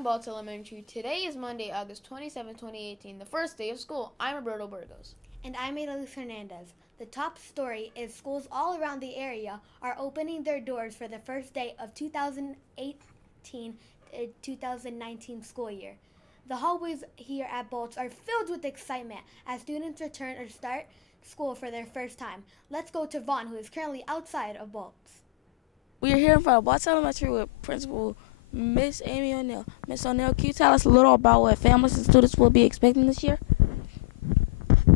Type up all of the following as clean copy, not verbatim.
morning, Baltz Elementary. Today is Monday, August 27, 2018, the first day of school. I'm Roberto Burgos. And I'm Adeluz Hernandez. The top story is schools all around the area are opening their doors for the first day of 2018-2019 school year. The hallways here at Baltz are filled with excitement as students return or start school for their first time. Let's go to Vaughn, who is currently outside of Baltz. We are here in front of Baltz Elementary with Principal Miss Amy O'Neill. Miss O'Neill, can you tell us a little about what families and students will be expecting this year?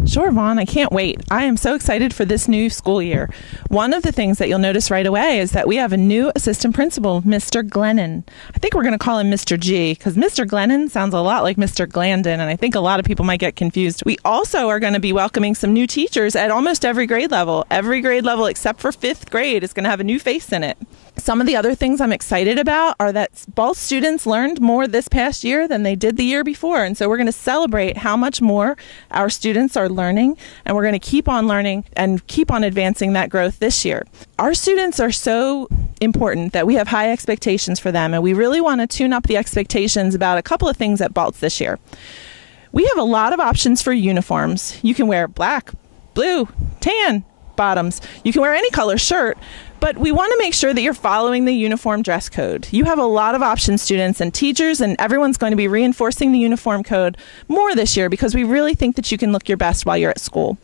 Sure, Vaughn. I can't wait. I am so excited for this new school year. One of the things that you'll notice right away is that we have a new assistant principal, Mr. Glennon. I think we're going to call him Mr. G because Mr. Glennon sounds a lot like Mr. Glandon, and I think a lot of people might get confused. We also are going to be welcoming some new teachers at almost every grade level. Every grade level except for 5th grade is going to have a new face in it. Some of the other things I'm excited about are that Baltz students learned more this past year than they did the year before. And so we're going to celebrate how much more our students are learning, and we're going to keep on learning and keep on advancing that growth this year. Our students are so important that we have high expectations for them, and we really want to tune up the expectations about a couple of things at Baltz this year. We have a lot of options for uniforms. You can wear black, blue, tan bottoms. You can wear any color shirt. But we want to make sure that you're following the uniform dress code. You have a lot of options, students and teachers, and everyone's going to be reinforcing the uniform code more this year because we really think that you can look your best while you're at school.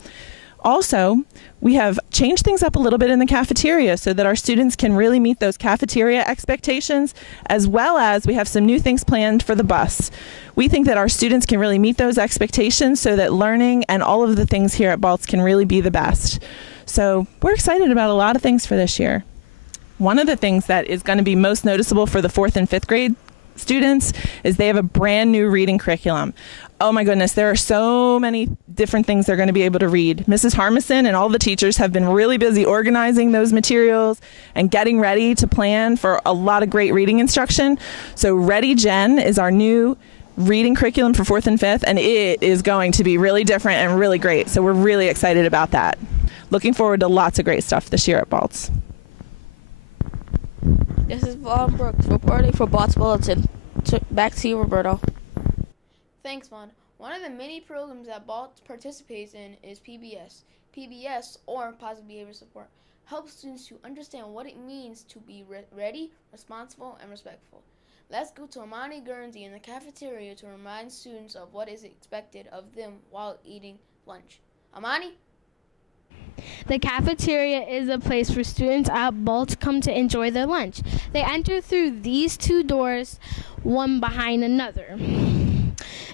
Also, we have changed things up a little bit in the cafeteria so that our students can really meet those cafeteria expectations, as well as we have some new things planned for the bus. We think that our students can really meet those expectations so that learning and all of the things here at Baltz can really be the best. So we're excited about a lot of things for this year. One of the things that is going to be most noticeable for the 4th and 5th grade students is they have a brand new reading curriculum. Oh my goodness, there are so many different things they're going to be able to read. Mrs. Harmison and all the teachers have been really busy organizing those materials and getting ready to plan for a lot of great reading instruction. So Ready Gen is our new reading curriculum for 4th and 5th, and it is going to be really different and really great. So we're really excited about that. Looking forward to lots of great stuff this year at Baltz. This is Vaughn Brooks reporting for Baltz Bulletin. Back to you, Roberto. Thanks, Vaughn. One of the many programs that Baltz participates in is PBS. PBS, or Positive Behavior Support, helps students to understand what it means to be ready, responsible, and respectful. Let's go to Amani Guernsey in the cafeteria to remind students of what is expected of them while eating lunch. Amani? The cafeteria is a place where students at Baltz come to enjoy their lunch. They enter through these two doors, one behind another.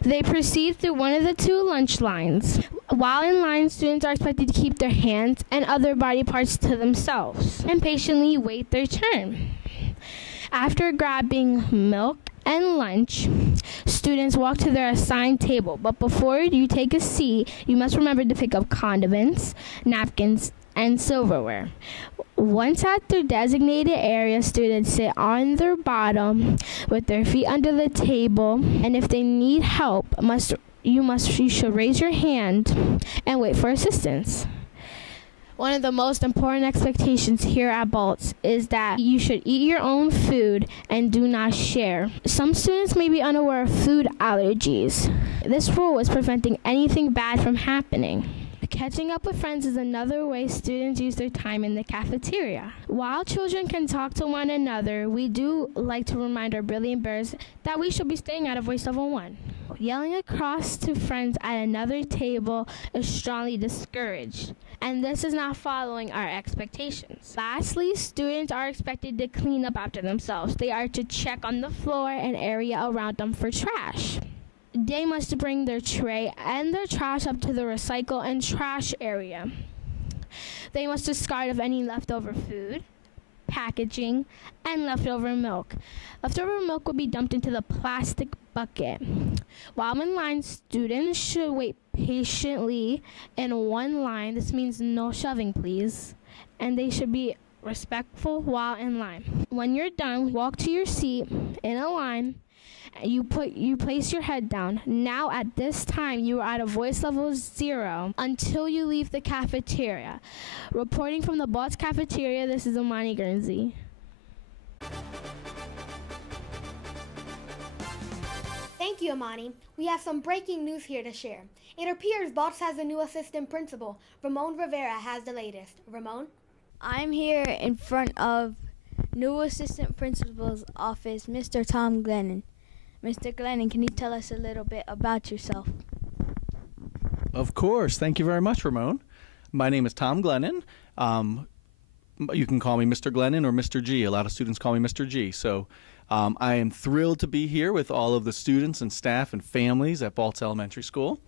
They proceed through one of the two lunch lines. While in line, students are expected to keep their hands and other body parts to themselves and patiently wait their turn. After grabbing milk and lunch, students walk to their assigned table. But before you take a seat, you must remember to pick up condiments, napkins, and silverware. Once at their designated area, students sit on their bottom with their feet under the table, and if they need help, you should raise your hand and wait for assistance. One of the most important expectations here at Baltz is that you should eat your own food and do not share. Some students may be unaware of food allergies. This rule is preventing anything bad from happening. Catching up with friends is another way students use their time in the cafeteria. While children can talk to one another, we do like to remind our brilliant bears that we should be staying out of voice level 1. Yelling across to friends at another table is strongly discouraged, and this is not following our expectations. Lastly, students are expected to clean up after themselves. They are to check on the floor and area around them for trash. They must bring their tray and their trash up to the recycle and trash area. They must discard of any leftover food, packaging, and leftover milk. Leftover milk will be dumped into the plastic bucket. While in line, students should wait patiently in one line. This means no shoving, please. And they should be respectful while in line. When you're done, walk to your seat in a line. You place your head down. Now at this time, you are at a voice level 0 until you leave the cafeteria. Reporting from the Baltz cafeteria, this is Amani Guernsey. Thank you, Amani. We have some breaking news here to share. It appears Baltz has a new assistant principal. Ramon Rivera has the latest. Ramon? I'm here in front of new assistant principal's office, Mr. Tom Glennon. Mr. Glennon, can you tell us a little bit about yourself? Of course. Thank you very much, Ramon. My name is Tom Glennon. You can call me Mr. Glennon or Mr. G. A lot of students call me Mr. G. So I am thrilled to be here with all of the students and staff and families at Baltz Elementary School.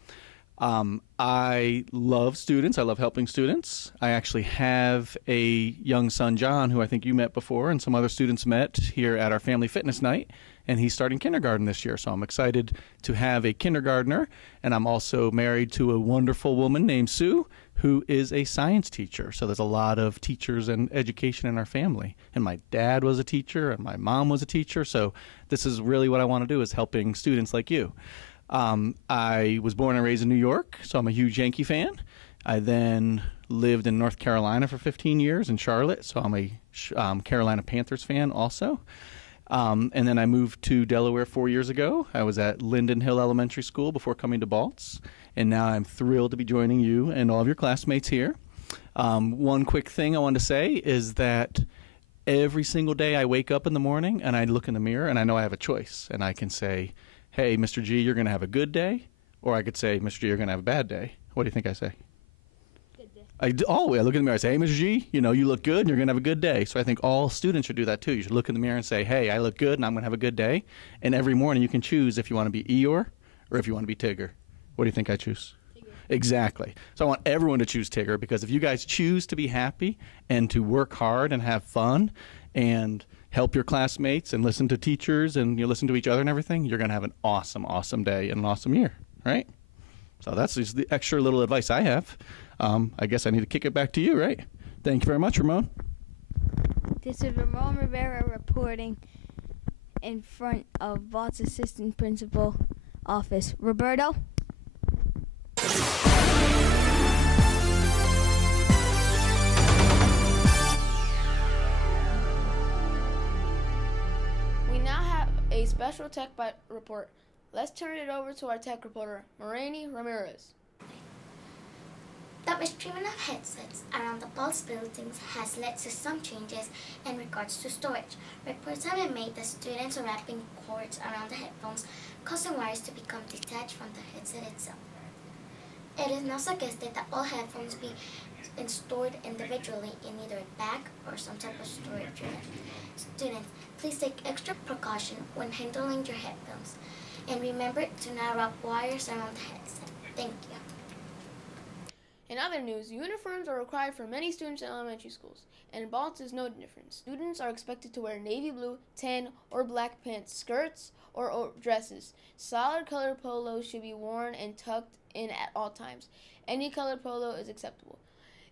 I love students. I love helping students. I actually have a young son, John, who I think you met before, and some other students met here at our family fitness night, and he's starting kindergarten this year. So I'm excited to have a kindergartner, and I'm also married to a wonderful woman named Sue, who is a science teacher. So there's a lot of teachers and education in our family. And my dad was a teacher, and my mom was a teacher. So this is really what I want to do, is helping students like you. I was born and raised in New York, so I'm a huge Yankee fan. I then lived in North Carolina for 15 years in Charlotte, so I'm a Carolina Panthers fan also. And then I moved to Delaware 4 years ago. I was at Linden Hill Elementary School before coming to Baltz, and now I'm thrilled to be joining you and all of your classmates here. One quick thing I wanted to say is that every single day I wake up in the morning and I look in the mirror and I know I have a choice, and I can say, hey, Mr. G, you're going to have a good day, or I could say, Mr. G, you're going to have a bad day. What do you think I say? Good day. I look in the mirror, I say, hey, Mr. G, you look good and you're going to have a good day. So I think all students should do that too. You should look in the mirror and say, hey, I look good and I'm going to have a good day. And every morning you can choose if you want to be Eeyore or if you want to be Tigger. What do you think I choose? Tigger. Exactly. So I want everyone to choose Tigger, because if you guys choose to be happy and to work hard and have fun and help your classmates and listen to teachers and you listen to each other and everything, you're going to have an awesome, awesome day and an awesome year, right? So that's just the extra little advice I have. I guess I need to kick it back to you, right? Thank you very much, Ramon. This is Ramon Rivera reporting in front of Baltz assistant principal office. Roberto? We now have a special tech report. Let's turn it over to our tech reporter, Moreni Ramirez. The mistreatment of headsets around the Baltz buildings has led to some changes in regards to storage. Reports have been made that students are wrapping cords around the headphones, causing wires to become detached from the headset itself. It is now suggested that all headphones be stored individually in either a bag or some type of storage unit. Students, please take extra precaution when handling your headphones, and remember to not wrap wires around the headset. Thank you. In other news, uniforms are required for many students in elementary schools, and Baltz is no different. Students are expected to wear navy blue, tan, or black pants, skirts, or dresses. Solid colored polos should be worn and tucked in at all times. Any colored polo is acceptable.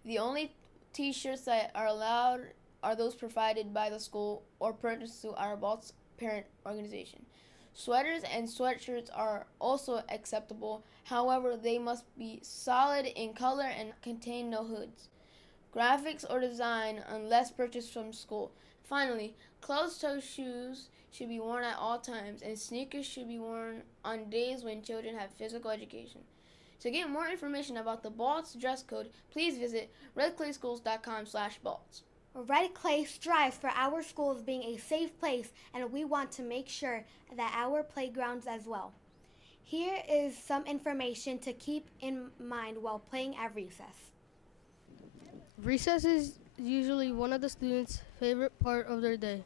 The only t-shirts that are allowed are those provided by the school or purchased through our Baltz parent organization. Sweaters and sweatshirts are also acceptable. However, they must be solid in color and contain no hoods, graphics, or design unless purchased from school. Finally, closed-toe shoes should be worn at all times, and sneakers should be worn on days when children have physical education. To get more information about the Baltz dress code, please visit redclayschools.com/Baltz. Red Clay strives for our schools being a safe place, and we want to make sure that our playgrounds as well. Here is some information to keep in mind while playing at recess. Recess is usually one of the students' favorite part of their day.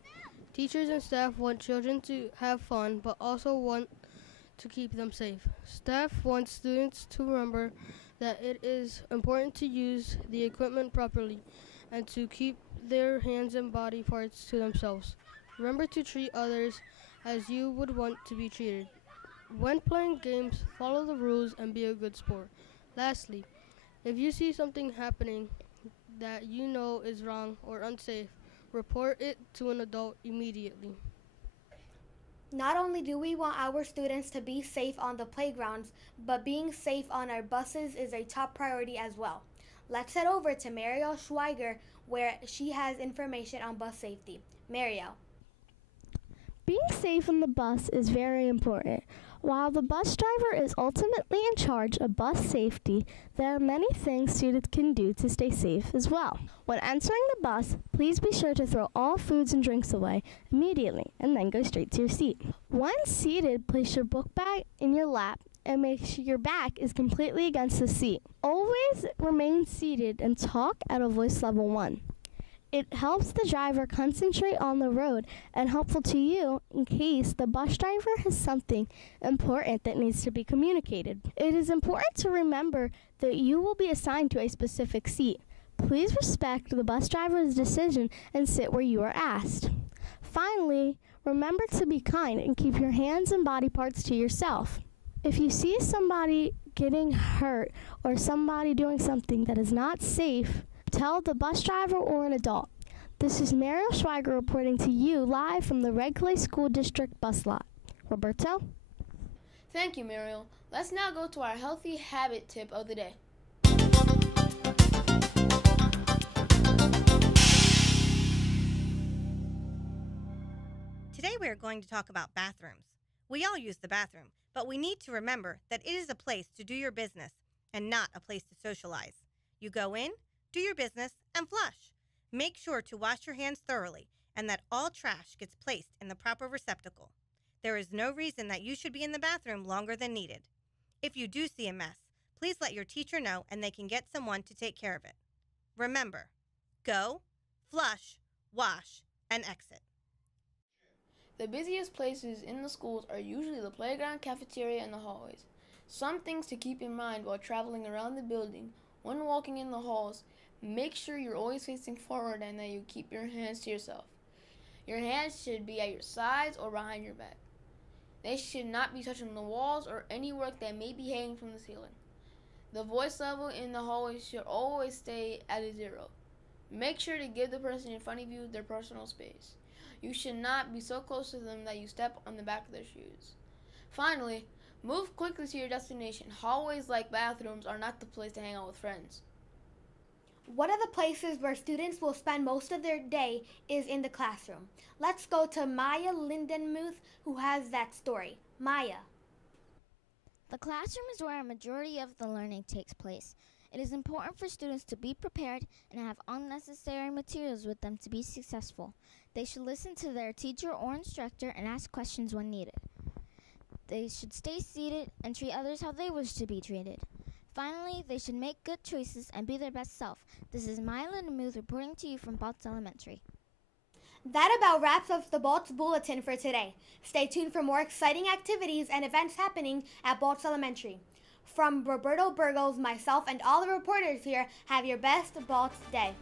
Teachers and staff want children to have fun, but also want to keep them safe. Staff wants students to remember that it is important to use the equipment properly and to keep their hands and body parts to themselves. Remember to treat others as you would want to be treated. When playing games, follow the rules and be a good sport. Lastly, if you see something happening that you know is wrong or unsafe, report it to an adult immediately. Not only do we want our students to be safe on the playgrounds, but being safe on our buses is a top priority as well. Let's head over to Mariel Schweiger, where she has information on bus safety. Mariel. Being safe on the bus is very important. While the bus driver is ultimately in charge of bus safety, there are many things students can do to stay safe as well. When entering the bus, please be sure to throw all foods and drinks away immediately and then go straight to your seat. When seated, place your book bag in your lap and make sure your back is completely against the seat. Always remain seated and talk at a voice level 1. It helps the driver concentrate on the road and helpful to you in case the bus driver has something important that needs to be communicated. It is important to remember that you will be assigned to a specific seat. Please respect the bus driver's decision and sit where you are asked. Finally, remember to be kind and keep your hands and body parts to yourself. If you see somebody getting hurt or somebody doing something that is not safe, tell the bus driver or an adult. This is Mariel Schweiger reporting to you live from the Red Clay School District bus lot. Roberto? Thank you, Mariel. Let's now go to our healthy habit tip of the day. Today we are going to talk about bathrooms. We all use the bathroom, but we need to remember that it is a place to do your business and not a place to socialize. You go in, do your business, and flush. Make sure to wash your hands thoroughly and that all trash gets placed in the proper receptacle. There is no reason that you should be in the bathroom longer than needed. If you do see a mess, please let your teacher know and they can get someone to take care of it. Remember, go, flush, wash, and exit. The busiest places in the schools are usually the playground, cafeteria, and the hallways. Some things to keep in mind while traveling around the building. When walking in the halls, make sure you're always facing forward and that you keep your hands to yourself. Your hands should be at your sides or behind your back. They should not be touching the walls or any work that may be hanging from the ceiling. The voice level in the hallways should always stay at a 0. Make sure to give the person in front of you their personal space. You should not be so close to them that you step on the back of their shoes. Finally, move quickly to your destination. Hallways, like bathrooms, are not the place to hang out with friends. One of the places where students will spend most of their day is in the classroom. Let's go to Maya Lindenmuth, who has that story. Maya. The classroom is where a majority of the learning takes place. It is important for students to be prepared and have unnecessary materials with them to be successful. They should listen to their teacher or instructor and ask questions when needed. They should stay seated and treat others how they wish to be treated. Finally, they should make good choices and be their best self. This is Myla Namuth reporting to you from Baltz Elementary. That about wraps up the Baltz Bulletin for today. Stay tuned for more exciting activities and events happening at Baltz Elementary. From Roberto Burgos, myself, and all the reporters here, have your best Baltz day.